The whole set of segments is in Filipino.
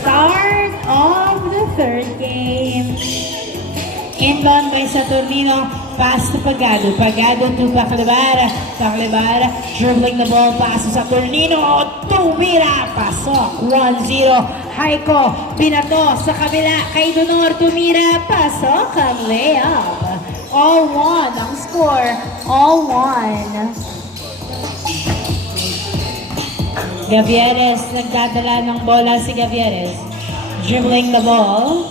start of the third game. Inbound by Saturnino, pass to Pagado. Pagado to Paclebar. Paclebar, dribbling the ball, pass to Saturnino. Tumira, pasok. 1-0. Haiko, binato sa kabila. Kay Donor, tumira, pasok. Ang layup. All one ang score. All one. Gavieres, nagdadala ng bola si Gavieres. Dribbling the ball.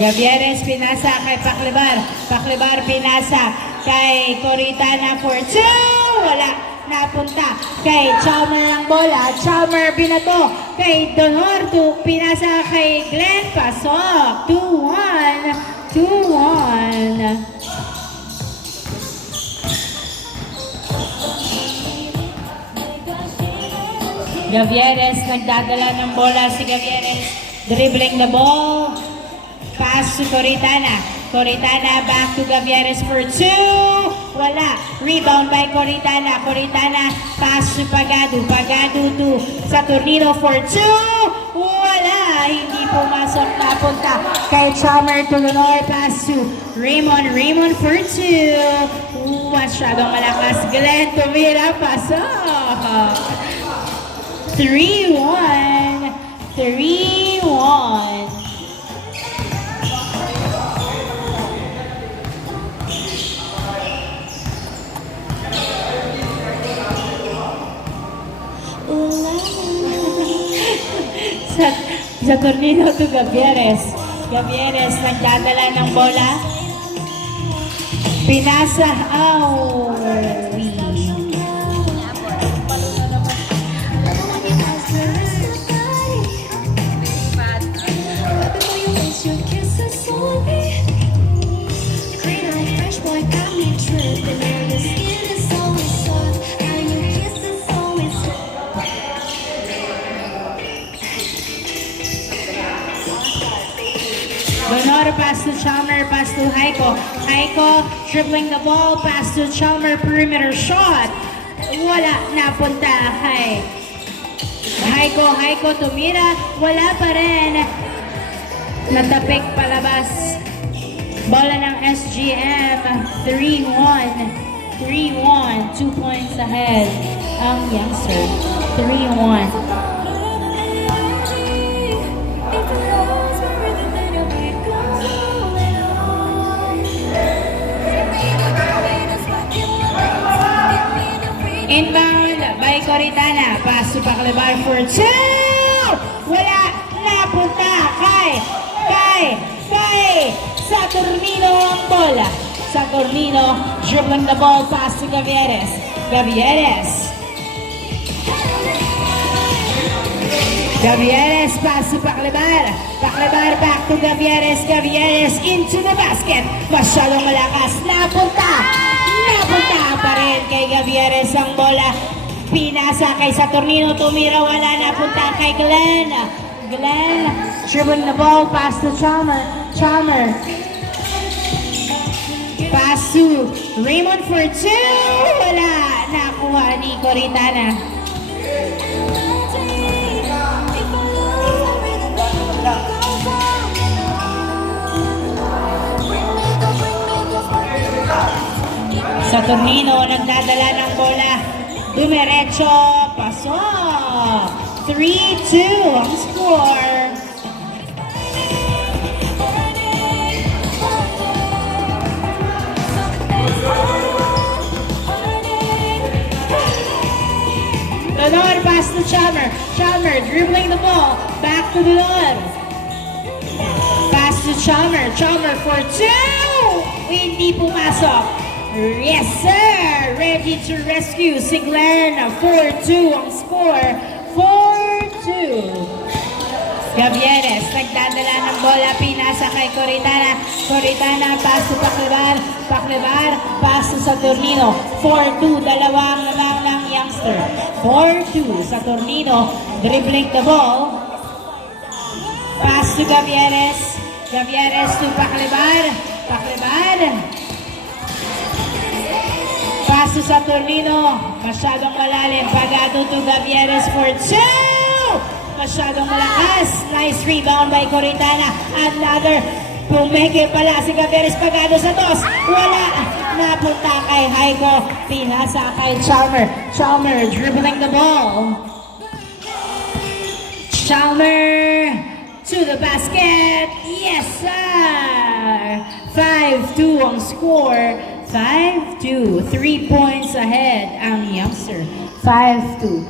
Gavieres pinasa kay Paclebar. Paclebar pinasa kay Coritana for 2. Wala. Napunta kay Chalmer ang bola. Chalmer binato kay Donorto. Pinasa kay Glenn. Pasok. 2-1. 2-1. Gavieres, nagdadala ng bola si Gavieres. Dribbling the ball. Pass to Coritana. Coritana back to Gavieres for 2. Wala. Rebound by Coritana. Coritana pass to Pagado. Pagado to Saturnino for 2. Wala. Hindi pumasok, napunta kay Chalmer to Lenore. Pass to Raymond. Raymond for 2. Masyadong malakas. Glenn tumira. Pasok. 3-1. 3-1. Saturnino to Gavieres. Gavieres nagdadala ng bola. Pinasa. Donor, pass to Chalmer, pass to Haiko. Haiko, dribbling the ball, pass to Chalmer, perimeter shot. Wala, napunta kay Haiko. Haiko tumira, wala pa rin. Natapik palabas. Bola ng SGM, 3-1. 3-1, 2 points ahead ang youngster. 3-1. Inbound by Coritana. Pass to Paclebar for 2. Wala. Napunta kay Saturnino ang bola. Saturnino dribbling the ball. Pass to Gavieres. Gavieres. Gavieres pass to Paclebar. Paclebar back to Gavieres. Gavieres into the basket. Masyadong malakas. Napunta pa rin kay Gavieres ang bola. Pinasa kay Saturnino. Tumira, wala. Napunta kay Glenn. Glenn dribbling the ball. Pass to Chalmer. Chalmer. Pass to Raymond for 2. Wala. Nakuha ni Coritana. Saturnino nagdadala ng bola. Dumiretso. Pasok. 3-2 ang score. Donor pass to Chalmer. Chalmer dribbling the ball. Back to Donor. Pass to Chalmer. Chalmer for 2. Hindi pumasok. Yes, sir! Ready to rescue si Glenn. 4-2 ang score. 4-2. Gavieres, nagdadala ng bola. Pinasa kay Coritana. Coritana, pass to Paclebar. Paclebar, pass to Saturnino. 4-2, dalawang lamang ng youngster. 4-2, Saturnino, dribbling the ball. Pass to Gavieres. Gavieres to Paclebar. Paclebar. Pass to Saturnino. Masyadong malalim. Pagado to Gavieres for 2. Masyadong malakas. Nice rebound by Coritana. Another. Pumeke pala si Gavieres. Pagado sa 2. Wala. Napunta kay Haiko. Pinasa kay Chalmer. Chalmer dribbling the ball. Chalmer to the basket. Yes, sir. 5-2 ang score. 5-2. 3 points ahead ang youngster. 5-2.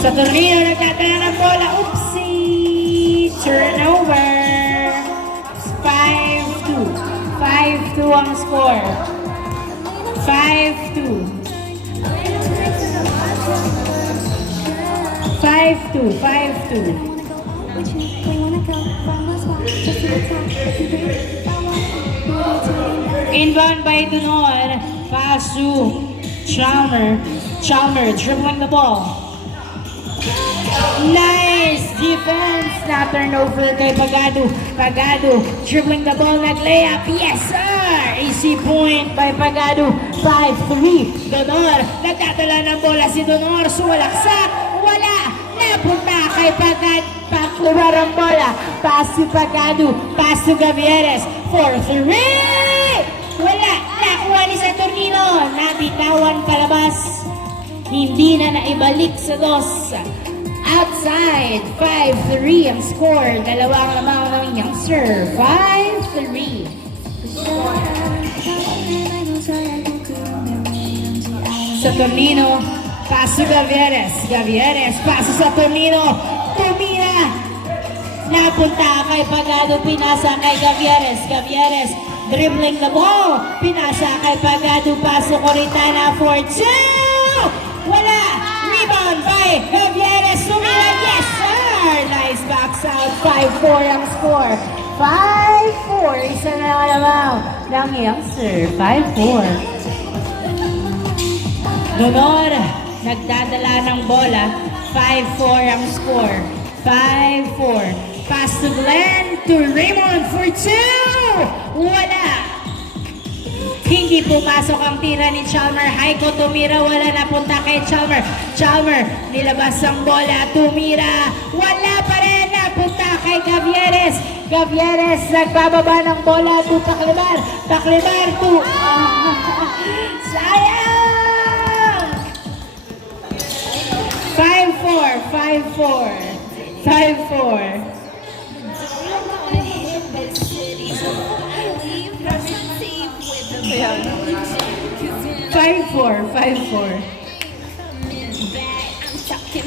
Saturnino nagtatala ng bola. Oopsie! Turnover. 5-2. 5-2 ang score. 5-2. 5-2. 5-2. Inbound by Dunor. Pass to Chalmer. Chalmer dribbling the ball. Nice defense na turnover kay Pagado. Pagado dribbling the ball, nag-layup. Yes, sir! Easy point by Pagado. 5-3. Donor. Nagtatala ng bola si Donor. Suwalaksak. Wala. Napunta kay Pagado. Paklubar ang bola. Pass to Pagado. Pass to Gavieres. 4-3. Wala. Nakuha ni Saturnino. Nabitawan palabas. Hindi na naibalik sa 2. Outside, 5-3 ang score. Dalawang lamang ng youngster. 5-3. Saturnino, pass to Gavieres. Gavieres, pass to Saturnino. Tumira. Napunta kay Pagado, pinasa kay Gavieres. Gavieres, dribbling the ball. Pinasa kay Pagado, pass to Coritana for 2. Wala. Rebound by Gavieres. Sumila. Yes, sir. Nice box out. 5-4 ang score. 5-4. Isa na naman ng youngster. 5-4. Donor. Nagdadala ng bola. 5-4 ang score. 5-4. Pass to Glenn. To Raymond for 2. Wala. Hindi pumasok ang tira ni Chalmer. Haiko tumira, wala napunta kay Chalmer. Chalmer, nilabas ang bola, tumira. Wala pa rin, napunta kay Gavieres. Gavieres, nagbababa ng bola to Paklibar. Paklibar to... sayang! 5-4, 5-4, 5-4. 5-4, 5-4.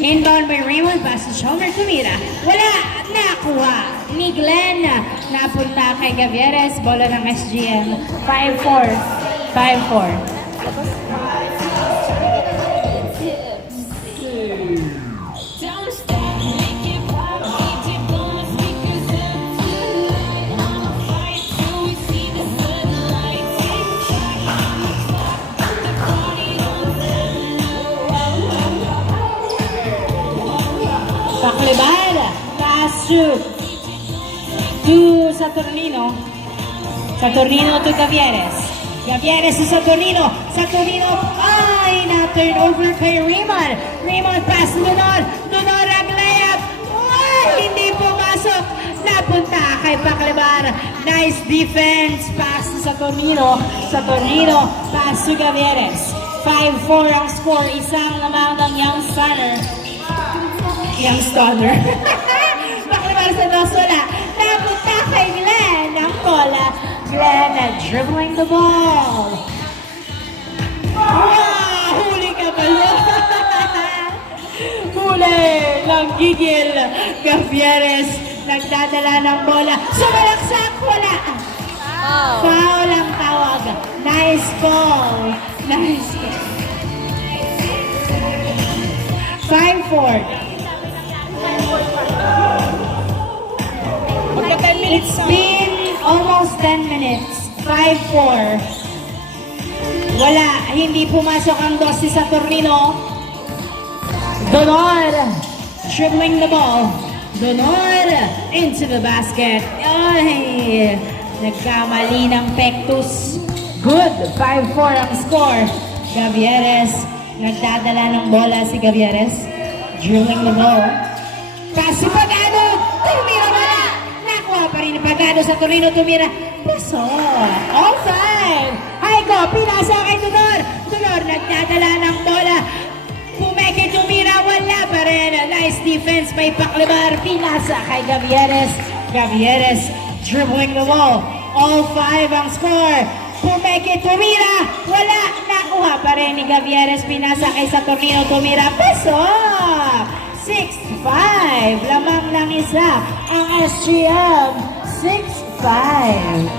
Inbound by Raymond, pass to Chalmer, tumira. Wala, nakuha ni Glenn. Napunta kay Gavieres, bola ng SGM. 5-4, 5-4. Paklibar, pass to Saturnino. Saturnino to Gavieres. Gavieres to Saturnino. Saturnino, ay, na-turnover kay Raymond. Raymond pass to Donor. Donor ang layup. Ay, hindi pumasok. Napunta kay Paklibar. Nice defense. Pass to Saturnino. Saturnino, pass to Gavieres. 5-4 ang score. Isang lamang ng young stunner. Young stunner. Paklibar sa 2, wala. Napunta kay Glenn ang bola. Glenn dribbling the ball. Wow! Huli ka pala. Huli ng gigil. Gavieres nagdadala ng bola. Sumalaksak, wala. Foul ang tawag. Nice ball. Nice ball. 5-4. It's been almost 10 minutes. 5-4. Wala. Hindi pumasok ang 2 si Saturnino. Donor. dribbling the ball. Donor into the basket. Ay, nagkamali ng Pectus. Good, 5-4 ang score. Gavieres, nagdadala ng bola si Gavieres. Dribbling the ball. Pass si Pagano. Tumira bola. Nakuha pa rin ni Pagano sa Torino. Tumira. Paso. All five. Aiko, pinasa kay Donor. Donor, nagdadala ng bola. Pumeke, tumira. Wala pa rin. Nice defense by Paclebar. Pinasa kay Gavieres. Gavieres, dribbling the ball. All five ang score. Pumeke, tumira. Wala. Nakuha pa rin ni Gavieres. Pinasa kay Saturnino. Tumira. Pasok. 6-5. Lamang ng isa ang SGM. 6-5.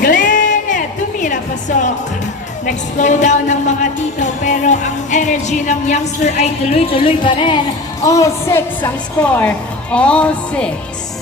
Glenn, tumira. Pasok. Nag-slow down ng mga tito pero ang energy ng youngster ay tuloy-tuloy pa rin. All 6 ang score. All 6.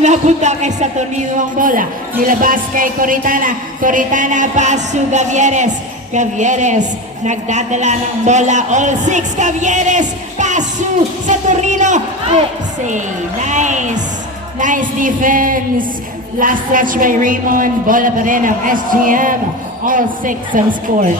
Napunta kay Saturnino ang bola. Nilabas kay Coritana. Coritana pass to Gavieres. Gavieres nagdadala ng bola. All 6 Gavieres. Pass to Saturnino. Oopsie. Nice. Nice defense. Last touch by Raymond. Bola pa rin ang SGM. All 6 ang score.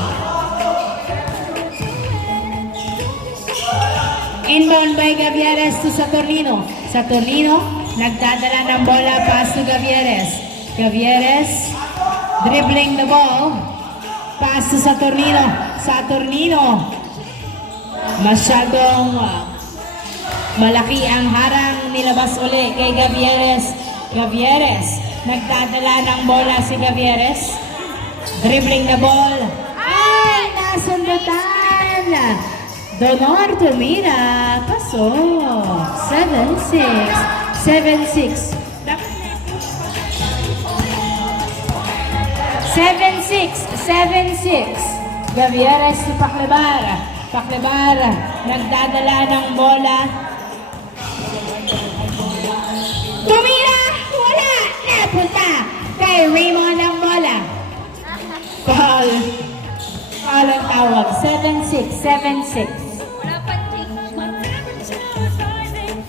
Inbound by Gavieres to Saturnino. Saturnino, nagdadala ng bola, pass to Gavieres. Gavieres, dribbling the ball. Pass to Saturnino. Saturnino, masyadong malaki ang harang, nilabas uli kay Gavieres. Gavieres, nagdadala ng bola si Gavieres. Dribbling the ball. Ay, nasundutan! Donor tumira. Pasok. 7-6. 7-6. 7-6. 7-6. Gavieres si Paclebar. Paclebar nagdadala ng bola. Tumira! Wala! Napunta kay Raymond ang bola. Foul. Foul ang tawag. 7-6. 7-6.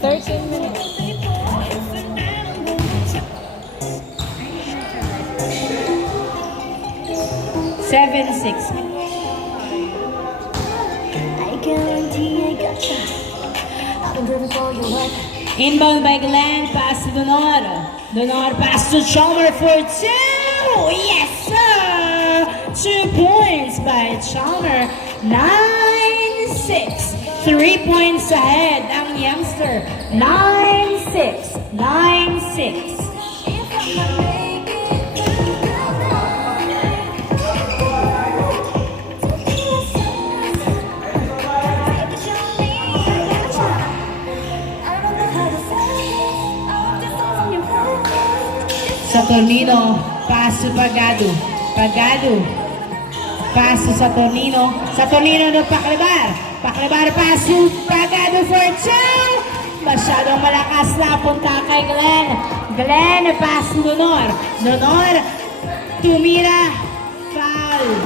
13 minutes. Inbound by Glenn, pass to Donor. Donor pass to Chalmer for 2. Yes, sir. 2 points by Chalmer. 9-6. 3 points ahead ang youngster. 9-6. 9-6. Saturnino, pass to Pagado. Pagado, pass to Saturnino. Saturnino to Paclebar. Paclebar pass to Pagado for 2. Masyadong malakas na punta kay Glenn. Glenn pass to Donor. Donor, tumira. Foul.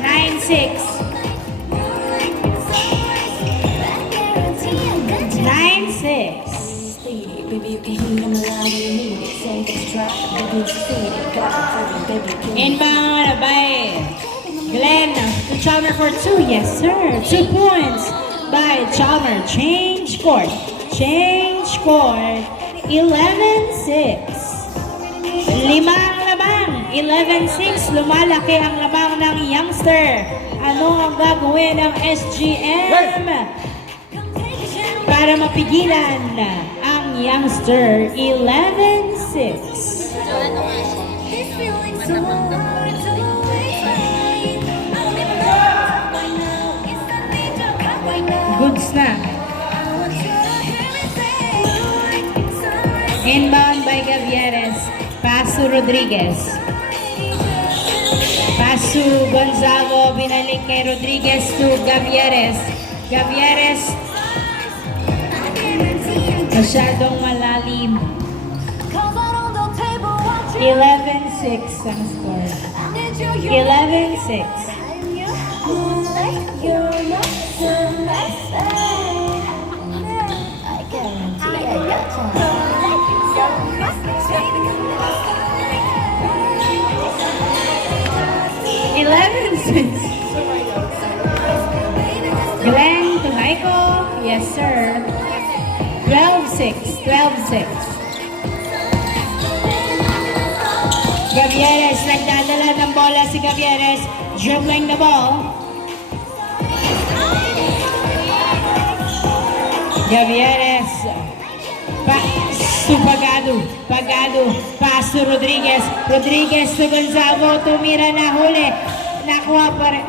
9-6. 9-6. Inbound by Glenn to Chalmer for 2. Yes, sir. 2 points by Chalmer. Change court. Change court. 11-6. Limang lamang. 11-6. Lumalaki ang lamang ng youngster. Ano ang gagawin ng SGM para mapigilan ang youngster? 11-6. Goods na. Inbound by Gavieres. Pass to Rodriguez. Pass to Gonzago. Binalik kay Rodriguez to Gavieres. Gavieres Masyadong malalim. 11-6 ang score. 11-6. Glenn to Michael. Yes, sir. 12-6. 12-6. Gavieres, nagdadala ng bola si Gavieres. Dribbling the ball. Gavieres. Pagado. Pass to Rodriguez. Rodriguez to Gonzalo. Tumira na huli. Nakuha pa rin.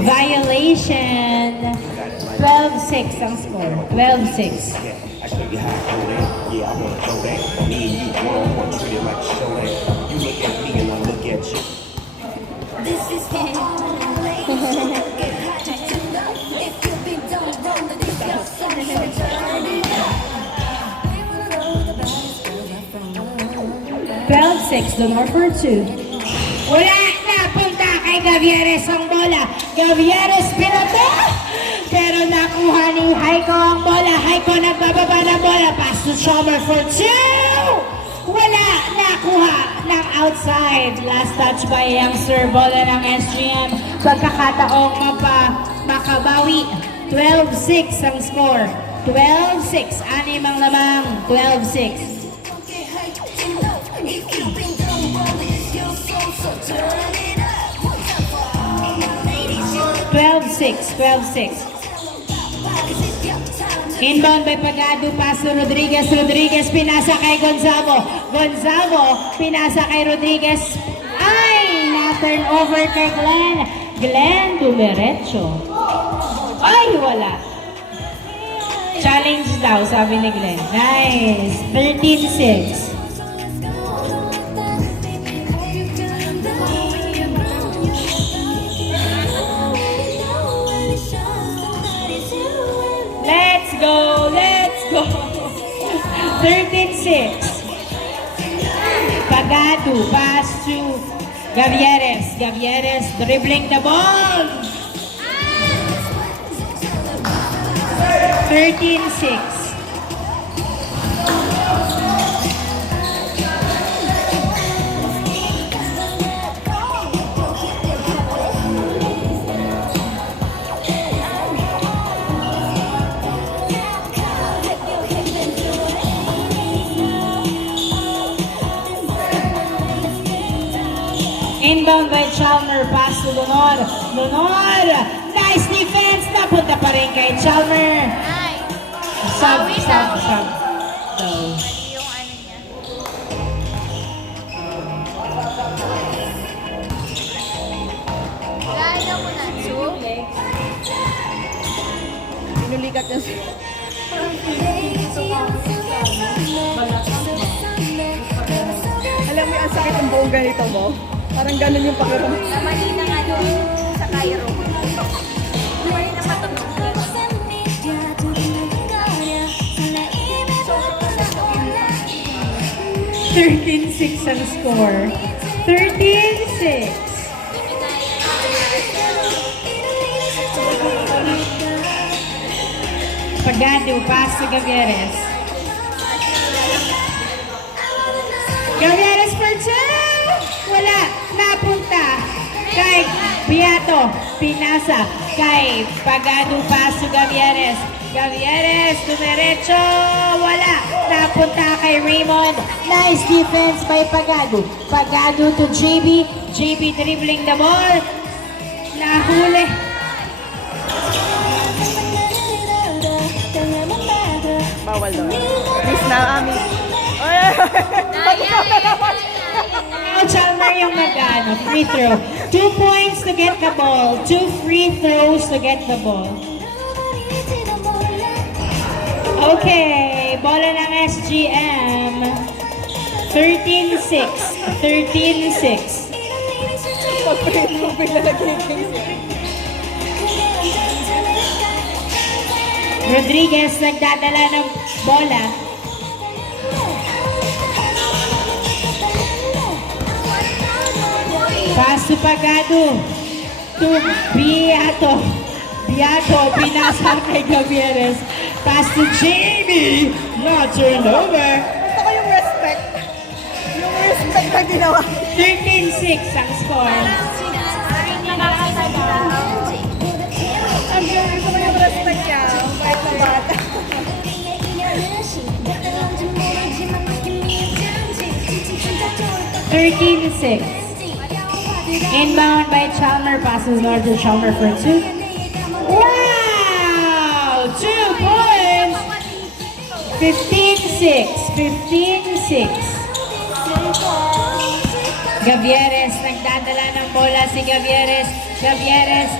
Violation. 12-6 ang score. 12-6. I show you how to throw that. Yeah, I wanna throw that. Me and you, one on one, treat it like a show that. You look at me and I look at you. This is for all the ladies. Get hot to know if you be done wrong, then it's your song, so turn it up. I wanna know the baddest girls are from. 12-6. The more for 2. Wala na. Punta kay Gavieres ang bola. Gavieres pinato. Pero nakuha ni Haiko ang bola. Haiko nagbababa ng bola. Pass to Chalmer for 2. Wala. Nakuha ng outside. Last touch by youngster. Bola ng SGM. Pagkakataong makabawi. 12-6 ang score. 12-6. Anim ang lamang. 12-6. Get hot to know if you be done wrong, then it's your song, so turn it up. One time for all my ladies. 12-6. 12-6. Inbound by Pagado, pass to Rodriguez. Rodriguez pinasa kay Gonzalo. Gonzalo pinasa kay Rodriguez. Ay! Na-turn over kay Glenn. Glenn dumiretso. Ay! Wala. Challenge daw, sabi ni Glenn. Nice. 13-6. Let's go! Let's go! 13-6. Pagado, pass to Gavieres. Gavieres dribbling the ball. 13-6. Inbound by Chalmer, pass to Lunor. Lunor! Nice defense! Napunta pa rin kay Chalmer. Sub. Yung ano niya. Gaya mo na, Su. Pinulikat niya siya. Alam mo, ang sakit ang buong ganito mo. Parang ganun yung pakiramdam. Namali na nga doon sa Cairo. Namali na matunog. 13-6 ang score. 13-6. Pagado, pass to Gavieres. Gavieres for 2! Wala. Napunta kay Beato. Pinasa kay Pagado, pass to Gavieres. Gavieres, dumiretso. Wala. Napunta kay Raymond. Nice defense by Pagado. Pagado to JB. JB dribbling the ball. Nahuli. Bawal daw. Miss na, Ami. Now Chalmer yung nag-ano, free throw. 2 points to get the ball. 2 free throws to get the ball. Okay, bola ng SGM. 13-6. 13-6. Pag-print mo, bigla nagiging Rodriguez nagdadala ng bola. Pass to Pagado. To Beato. Beato, pinasa kay Gavieres. Pass to Jamie. Not turnover. Gusto ko yung respect. Yung respect na ginawa. 13-6 ang score. Ang gusto ko yung respect niya. Kahit na bata. 13-6. Inbound by Chalmer. Passes north to Chalmer for 2. Wow! 2 points! 15-6. 15-6. Gavieres, nagdadala ng bola si Gavieres. Gavieres,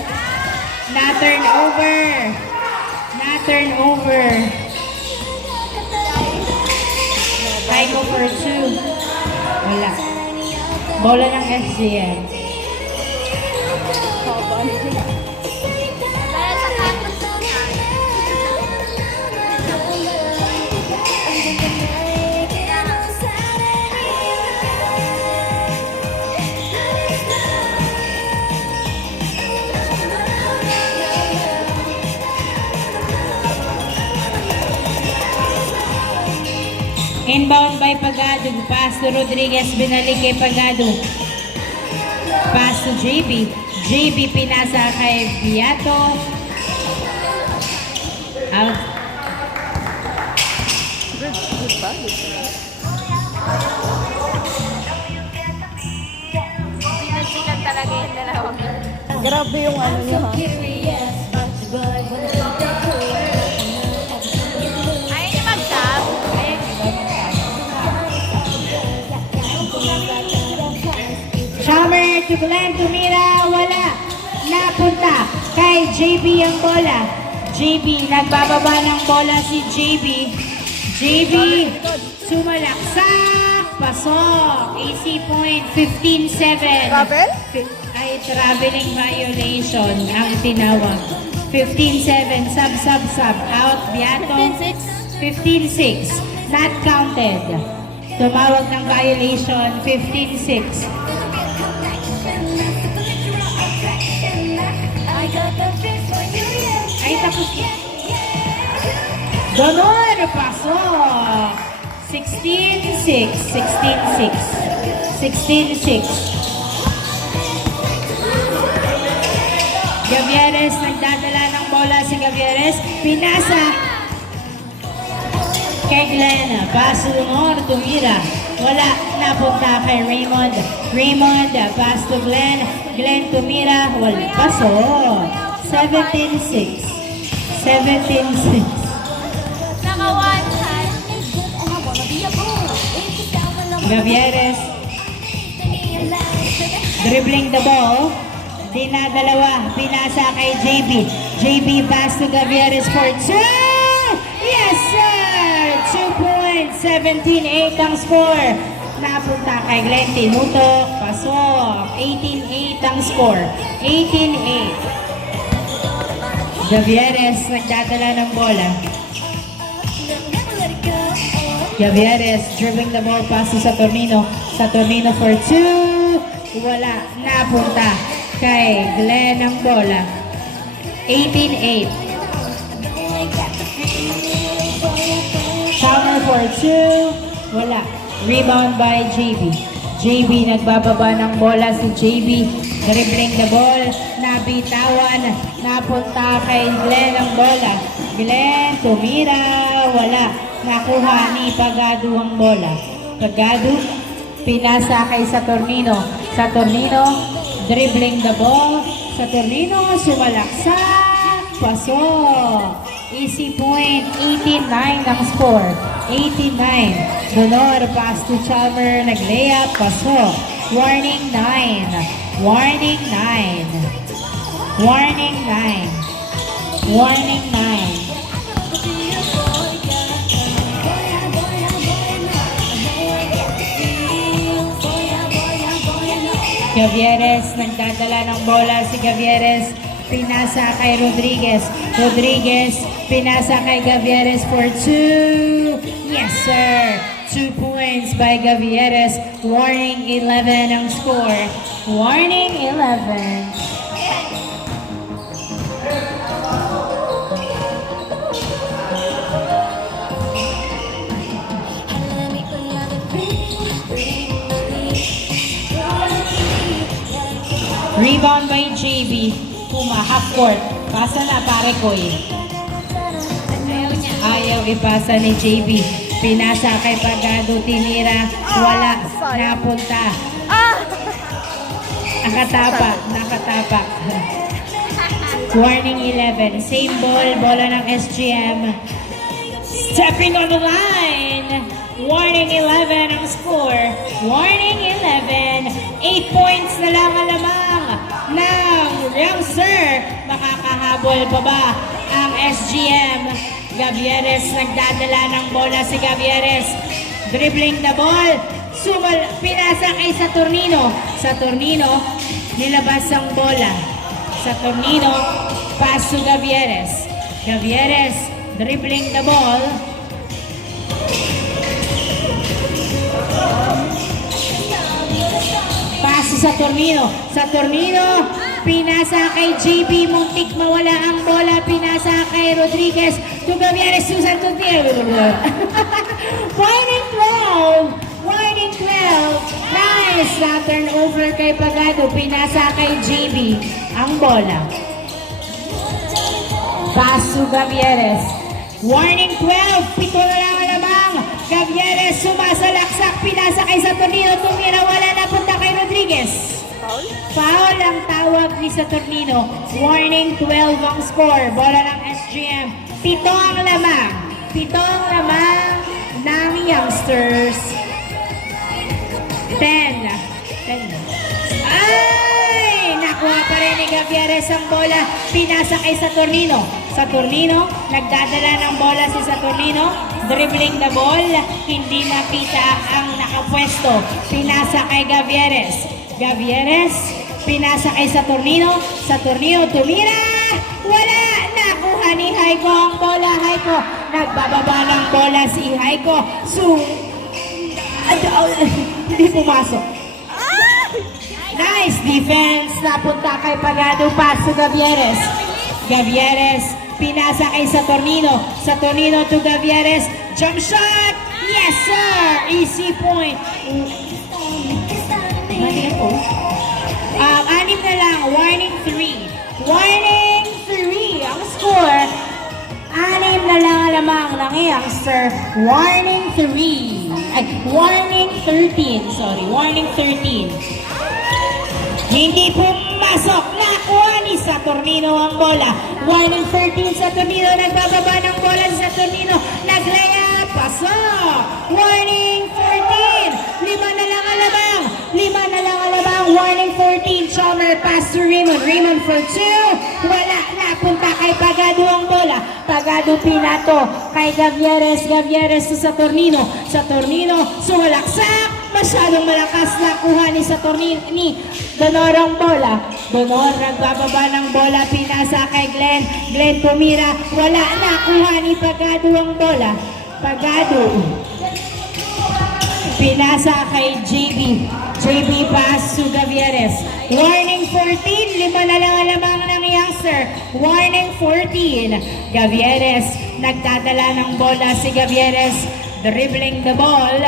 na-turn over. Na-turn over. Try go for 2. Wala. Bola ng SGN. Inbound by Pagado. Pass to Rodriguez. Binalik kay Pagado. Pass to JB. JB pinasa kay Beato. Out. Good ba? Sinasilan talaga yung dalawang. Grabe yung ano niya ha. Ayaw niyo mag-tap. Ayaw niyo. Chalmer to Glenn tumira. Wala. Napunta kay JB ang bola. JB, nagbababa ng bola si JB. JB, sumalaksak. Pasok. AC point, 15-7. Travel? Ay, traveling violation ang tinawag. 15-7, sub. Out, Beato. 15-6. Not counted. Tumawag ng violation, 15-6. Ay, tapos na. Donor, pasok. 16-6. 16-6. 16-6. Gavieres, nagdadala ng bola si Gavieres. Pinasa kay Glenn. Pass to Nor, tumira. Wala, napunta kay Raymond. Raymond, pass to Glenn. Glenn tumira. Wala, pasok. 17-6. 17-6. Naka-one hand. Gavieres dribbling the ball. Dinadalawa. Pinasa kay JB. JB pass to Gavieres for 2. Yes, sir! 2 points. 17-8 ang score. Napunta kay Glenn Tinutok. Pasok. 18-8 ang score. 18-8. Gavieres nagdadala ng bola. Gavieres dribbling the ball, pass to Saturnino. Saturnino for 2. Wala. Napunta kay Glenn ang bola. 18-8. Chalmer for 2. Wala. Rebound by JB. JB nagbababa ng bola si JB. Dribbling the ball. Nabitawan. Napunta kay Glenn ang bola. Glenn tumira. Wala. Nakuha ni Pagado ang bola. Pagado, pinasa kay Saturnino. Saturnino, dribbling the ball. Saturnino, sumalaksak. Pasok. Easy point. 18-9 ang score. 18-9. Donor, pass to Chalmer. Nag-layup. Pasok. Warning 9. Warning 9. Warning 9. Warning 9. Gavieres, nagdadala ng bola si Gavieres. pinasa kay Rodriguez. Rodriguez, pinasa kay Gavieres for 2. Yes, sir. 2 points by Gavieres. Warning 11 ang score. Warning 11. Rebound by JB. Puma, half court. Pasa na, pare ko eh. Ayaw ipasa ni JB. Pinasa kay Pagado, tinira. Wala, napunta. Nakatapak. Warning 11. Same ball, bola ng SGM. Stepping on the line. Warning 11 ang score. Warning 11. 8 points na lang ang lamang ng youngster. Makakahabol pa ba ang SGM? Gavieres, nagdadala ng bola si Gavieres. Dribbling the ball. Pinasa kay Saturnino. Saturnino, nilabas ang bola. Saturnino, pass to Gavieres. Gavieres, dribbling the ball. Pass to Saturnino. Saturnino, pinasa kay JB. Muntik mawala ang bola. Pinasa kay Rodriguez. To Gavieres, Susan Tuntier. Warning 12. Warning 12. Nice. Turnover kay Pagado. Pinasa kay JB. Ang bola. Pass to Gavieres. Warning 12. Pito na lang ang lamang. Gavieres sumasalaksak. Pinasa kay Saturnino. Tumira. Wala na. Punta kay Rodriguez. Foul ang tawag ni Saturnino. Warning 12 ang score. Bola ng SGM. Pito ang lamang. Pito ang lamang ng youngsters. 10. Ay! Nakuha pa rin ni Gavieres ang bola. Pinasa kay Saturnino. Saturnino, nagdadala ng bola si Saturnino. Dribbling the ball. Hindi makita ang nakapwesto. Pinasa kay Gavieres. Gavieres, pinasa kay Saturnino. Saturnino, tumira! Wala! Nakuha ni Haiko ang bola. Haiko, nagbababa ng bola si Haiko. Hindi pumasok. Nice defense. Napunta kay Pagado. Pass to Gavieres. Gavieres, pinasa kay Saturnino. Saturnino to Gavieres. Jump shot! Yes, sir! Easy point. Anim na lang. Warning 3. Warning 3. Ang score. Anim na lang lamang ng youngster. Warning 3. Ay, warning 13. Sorry, warning 13. Hindi pumasok. Nakuha ni Saturnino ang bola. Warning 13. Saturnino, nagbababa ng bola si Saturnino. Naglaya. Pasok. Warning 14. 5 na lang ang lamang. 5 na lang ang lamang. Warning 14. Chalmer pass to Raymond. Raymond for 2. Wala. Napunta kay Pagado ang bola. Pagado pinato kay Gavieres. Gavieres to Saturnino. Saturnino sumalaksak. Masyadong malakas na kuha ni Saturnino ni Donor ang bola. Donor nagbababa ng bola. Pinasa kay Glenn. Glenn tumira. Wala na kuha ni Pagado ang bola. Pagado. Pinasa kay JB. JB pass to Gavieres. Warning 14. 5 na lang ang lamang ng youngster. Warning 14. Gavieres. Nagdadala ng bola si Gavieres. Dribbling the ball.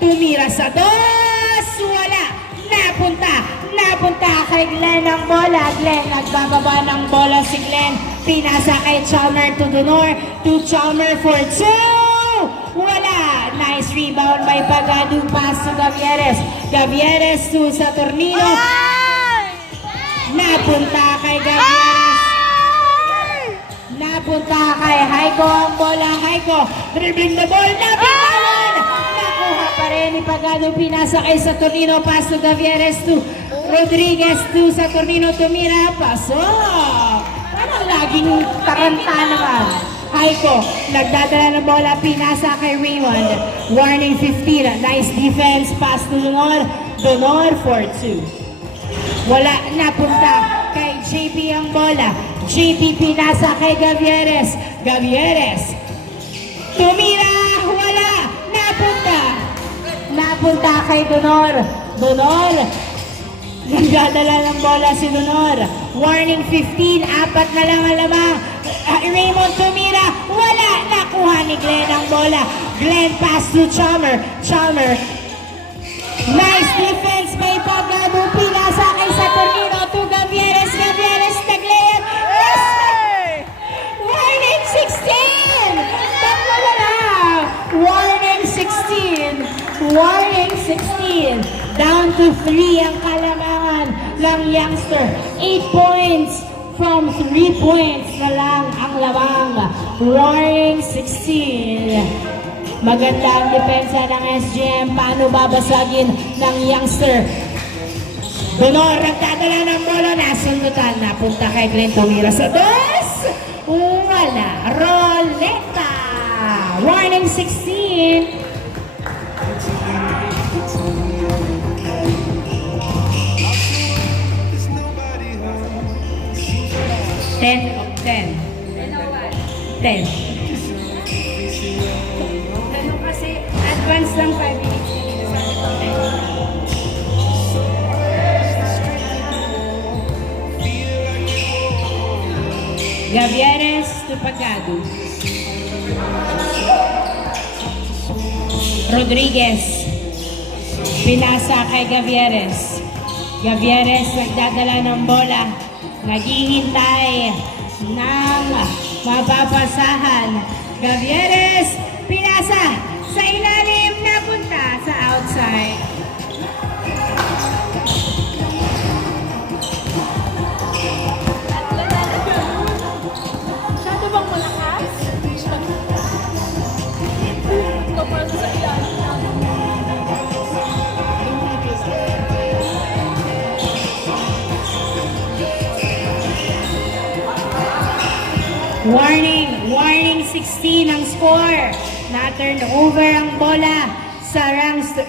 Tumira sa dos. Wala. Napunta kay Glenn ang bola. Glenn, nagbababa ng bola si Glenn. Pinasa kay Chalmer to Donor. To Chalmer for 2. Wala. Nice rebound by Pagado. Pass to Gavieres. Gavieres to Saturnino. Napunta kay Gavieres. Napunta kay Haiko ang bola. Haiko. Dribbling the ball. Napitawan. Nakuha pa rin ni Pagado. Pinasa kay Saturnino. Pass to Gavieres to Rodriguez to Saturnino. Tumira. Pasok. Parang laging taranta naman. Haiko, nagdadala ng bola, pinasa kay Raymond. Warning 15. Nice defense. Pass to Donor. Donor for 2. Wala, napunta kay JP ang bola. JP pinasa kay Gavieres. Gavieres. Tumira. Wala. Napunta. Napunta kay Donor. Donor. Nagdadala ng bola si Donor. Warning 15. Apat na lang ang lamang. Raymond tumira. Wala. Nakuha ni Glenn ang bola. Glenn pass to Chalmer. Chalmer. Nice defense by Pagado. Pinasa kay Saturnino to Gavieres. Gavieres nag-layup. Yes! Warning 16! Tatlo na lang. Warning 16. Warning 16. Down to 3 ang kalamangan ng youngster. 8 points from 3 points na lang ang lamang. Warning 16. Maganda ang depensa ng SGM. Paano babasagin ng youngster? Donor, nagdadala ng bola. Nasundutan. Napunta kay Glenn. Tumira sa dos. Wala. Roleta. Warning 16. Ten. Ano kasi, advance lang 5 minutes. Gavieres to Pagado. Rodriguez. Pinasa kay Gavieres. Gavieres nagdadala ng bola. Naghihintay ng mapapasahan. Gavieres, pinasa sa ilalim, napunta sa outside. Masyado bang malakas? Paano sa ilalim? Warning 16 ang score. Na-turn over ang bola sa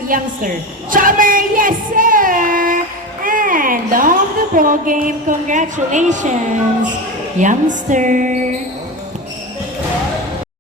youngster. Chalmer, yes sir! And on the ball game, congratulations, youngster.